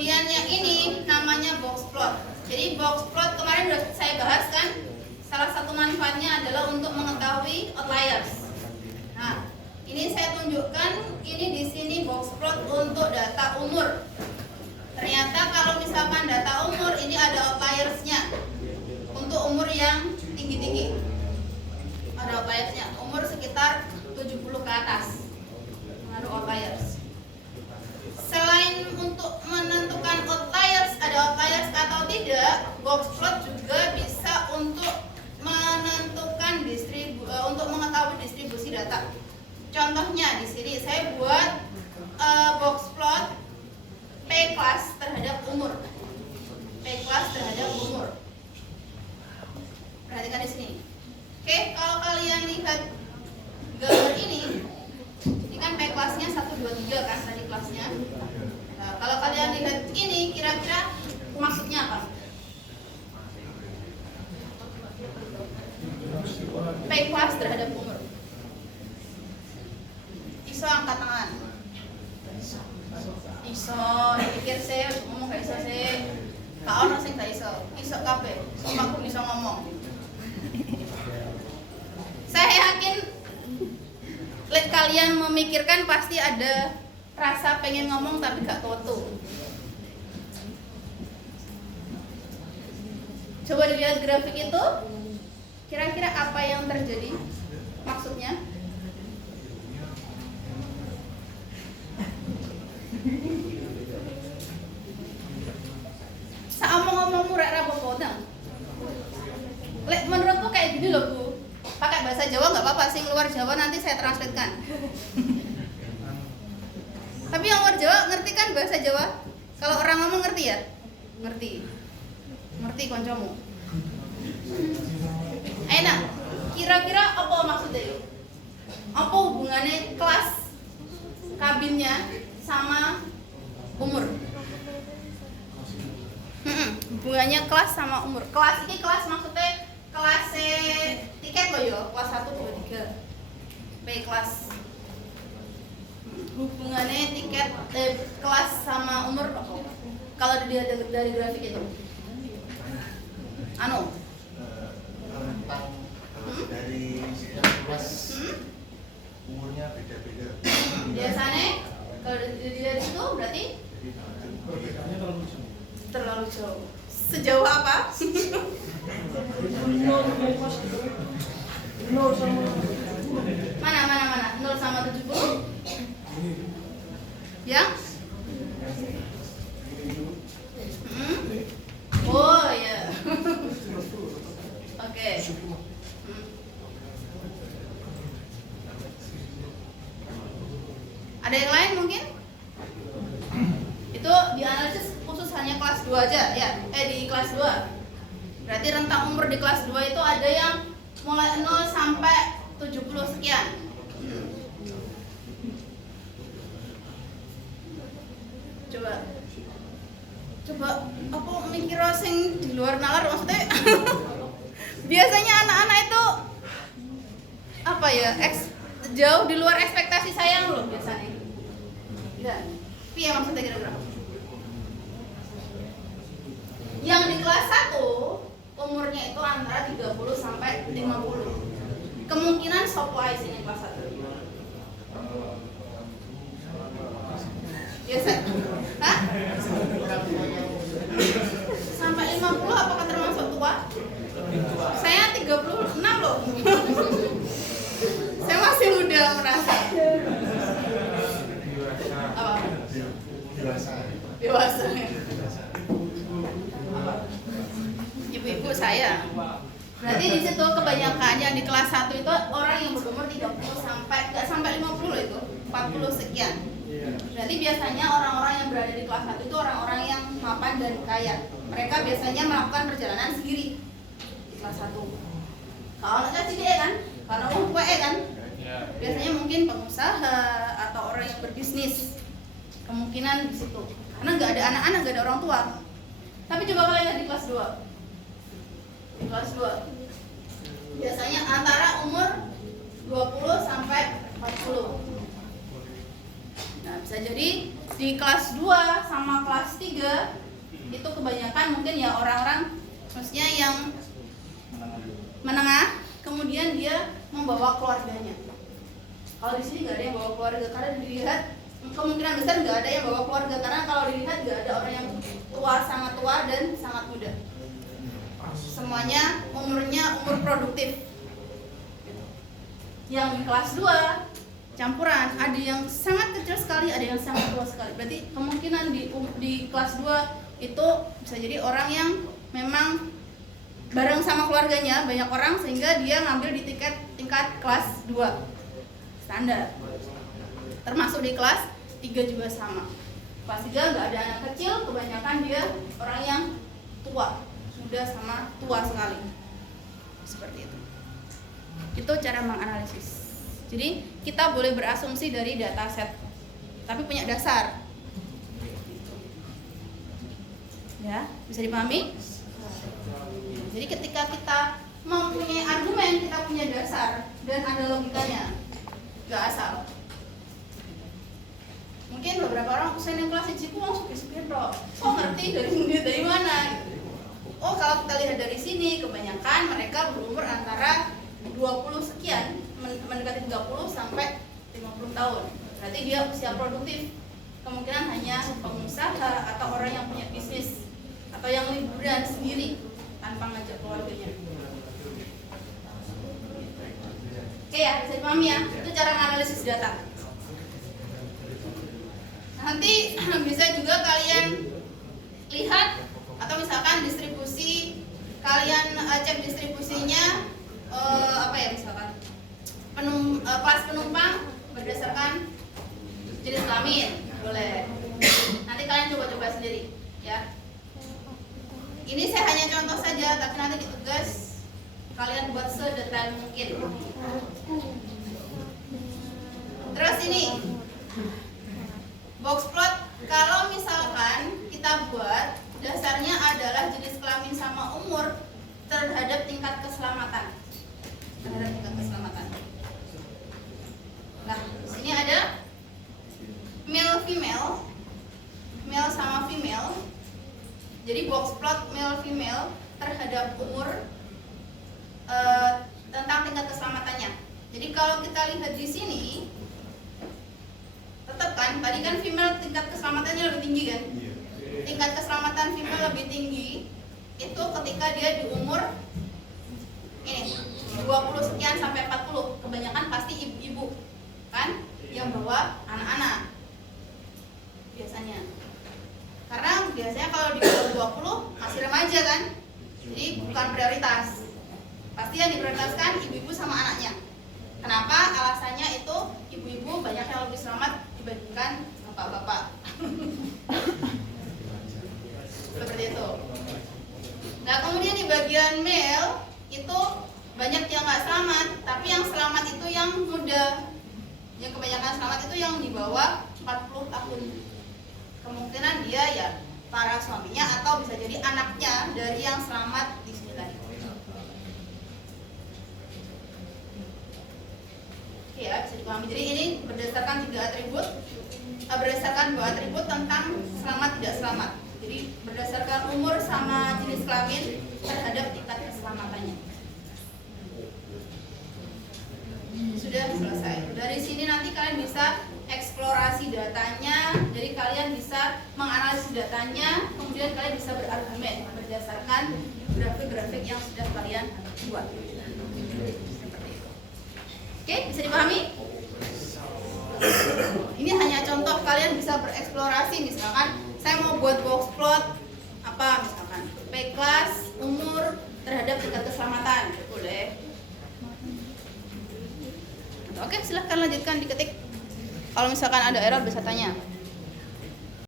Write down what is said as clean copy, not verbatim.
Kemudian yang ini namanya box plot. Jadi box plot kemarin sudah saya bahas kan. Salah satu manfaatnya adalah untuk mengetahui outliers. Nah, ini saya tunjukkan ini di sini box plot untuk data umur. Ternyata kalau misalkan data umur ini ada outliersnya. Untuk umur yang tinggi-tinggi ada outliersnya. Umur sekitar 70 ke atas ada outliers. Selain untuk menentukan outliers, ada outliers atau tidak, box plot juga bisa untuk menentukan untuk mengetahui distribusi data. Contohnya di sini saya buat box plot P class terhadap umur. P class terhadap umur. Perhatikan di sini. Oke, kalau kalian lihat gambar ini kan P kelasnya 1, 2, 3 kan tadi kelasnya. Nah, kalau kalian lihat ini kira-kira maksudnya apa? P kelas terhadap umur. Iso angkat tangan. Iso, dipikir saya ngomong gak iso saya. Kak ono sing gak iso. Iso kabeh. Sumpah aku bisa ngomong. Saya yakin kalian memikirkan pasti ada rasa pengen ngomong tapi gak toto. Coba dilihat grafik itu. Kira-kira apa yang terjadi? Maksudnya? Saomong-omongmu rek ra apa-apa. Lek menurutku kayak gini loh, Bu. Pakai bahasa Jawa nggak apa-apa, sing luar Jawa nanti saya translatekan. Tapi yang luar Jawa ngerti kan bahasa Jawa? Kalau orang ngomong ngerti ya? Ngerti. Ngerti koncomu. Enak. Kira-kira apa maksudnya yuk? Apa hubungannya kelas kabinnya sama umur? Hubungannya kelas sama umur. Kelas ini kelas maksudnya kelas tiket loh yo, kelas 1, 2, 3. P kelas. Hubungannya tiket kelas sama umur apa? Kalau dilihat dari grafik itu. Anu. Dari setiap kelas umurnya beda-beda. Biasanya kalau dilihat itu berarti Perbedaannya terlalu jauh. Sejauh apa? Mana? 0 sama 70? Yang? Oh ya. Oke. Ada yang lain mungkin? Itu dianalisis khusus hanya kelas 2 aja ya. Di kelas 2. Berarti rentang umur di kelas 2 itu ada yang mulai 0 sampai 70 sekian. Coba apa mikir sing di luar nalar maksudnya? Biasanya anak-anak itu apa ya? Jauh di luar ekspektasi saya loh biasanya. Enggak. Piye maksudnya kira-kira? Yang di kelas 1 umurnya itu antara 30 sampai 50. Kemungkinan sopo ae sing kelas 1. Biasa. Hah? Sampai 50 apakah termasuk tua? Saya 36 loh. Saya masih muda merasa. Apa? Dewasa. Ibu-ibu saya. Berarti di situ kebanyakan yang di kelas 1 itu orang yang berumur 30 sampai enggak sampai 50 loh itu, 40 sekian. Berarti biasanya orang-orang yang berada di kelas 1 itu orang-orang yang mapan dan kaya. Mereka biasanya melakukan perjalanan sendiri di kelas 1. Kalau anak kecil kan, karena orang tua kan, biasanya mungkin pengusaha atau orang yang berbisnis. Kemungkinan di situ. Karena nggak ada anak-anak, nggak ada orang tua. Tapi coba kalian lihat di kelas 2. Di kelas 2 biasanya antara umur 20 sampai 40. Nah, bisa jadi di kelas 2 sama kelas 3 itu kebanyakan mungkin ya orang-orang maksudnya yang menengah, kemudian dia membawa keluarganya. Kalau di sini nggak ada yang bawa keluarga karena dilihat kemungkinan besar nggak ada yang bawa keluarga karena kalau dilihat nggak ada orang yang tua, sangat tua dan sangat muda. Semuanya umurnya umur produktif. Yang di kelas 2 campuran, ada yang sangat kecil sekali, ada yang sangat tua sekali. Berarti kemungkinan di kelas 2 itu bisa jadi orang yang memang bareng sama keluarganya banyak orang sehingga dia ngambil di tingkat kelas 2 standar. Termasuk di kelas 3 juga sama. Kelas 3 nggak ada anak kecil, kebanyakan dia orang yang tua, muda sama tua sekali. Seperti itu. Itu cara menganalisis. Jadi kita boleh berasumsi dari dataset, tapi punya dasar. Ya, bisa dipahami? Jadi ketika kita mempunyai argumen, kita punya dasar dan ada logikanya, nggak asal. Mungkin beberapa orang usaha yang kelas 1 langsung kok ngerti dari mana? Oh, kalau kita lihat dari sini, kebanyakan mereka berumur antara 20 sekian, mendekati 30 sampai 50 tahun. Berarti dia usia produktif. Kemungkinan hanya pengusaha atau orang yang punya bisnis atau yang liburan sendiri tanpa ngajak keluarganya. Oke ya, bisa dipahami ya. Itu cara menganalisis data. Nanti bisa juga kalian lihat atau misalkan distribusi, kalian cek distribusinya apa ya, misalkan kelas penumpang berdasarkan jenis kelamin, boleh. Nanti kalian coba-coba sendiri ya. Ini saya hanya contoh saja, tapi nanti di tugas kalian buat sedetail mungkin. Terus ini box plot, kalau misalkan kita buat dasarnya adalah jenis kelamin sama umur terhadap tingkat keselamatan. Nah, di sini ada male female, male sama female. Jadi box plot male female terhadap umur tentang tingkat keselamatannya. Jadi kalau kita lihat di sini, tetap kan tadi kan female tingkat keselamatannya lebih tinggi kan? Tingkat keselamatan female lebih tinggi itu ketika dia di umur ini 20 sekian sampai 40. Kebanyakan pasti ibu-ibu kan yang bawa anak-anak biasanya. Karena biasanya kalau di bawah 20 masih remaja kan, jadi bukan prioritas. Pasti yang diprioritaskan ibu-ibu sama anaknya. Kenapa? Alasannya itu ibu-ibu banyak yang lebih selamat dibandingkan bapak-bapak. Seperti itu. Nah, kemudian di bagian male itu banyak yang nggak selamat, tapi yang selamat itu yang muda. Yang kebanyakan selamat itu yang di bawah 40 tahun. Kemungkinan dia ya para suaminya atau bisa jadi anaknya dari yang selamat di sini tadi. Oke ya, bisa dipahami. Jadi ini berdasarkan 3 atribut, berdasarkan 2 atribut tentang selamat tidak selamat. Jadi berdasarkan umur sama jenis kelamin terhadap tingkat keselamatannya. Sudah selesai. Dari sini nanti kalian bisa eksplorasi datanya, jadi kalian bisa menganalisis datanya, kemudian kalian bisa berargumen berdasarkan grafik-grafik yang sudah kalian buat. Seperti itu. Oke, bisa dipahami? Ini hanya contoh, kalian bisa bereksplorasi. Misalkan saya mau buat box plot apa, misalkan P kelas, umur terhadap tingkat keselamatan, boleh. Oke, silahkan lanjutkan diketik. Kalau misalkan ada error bisa tanya.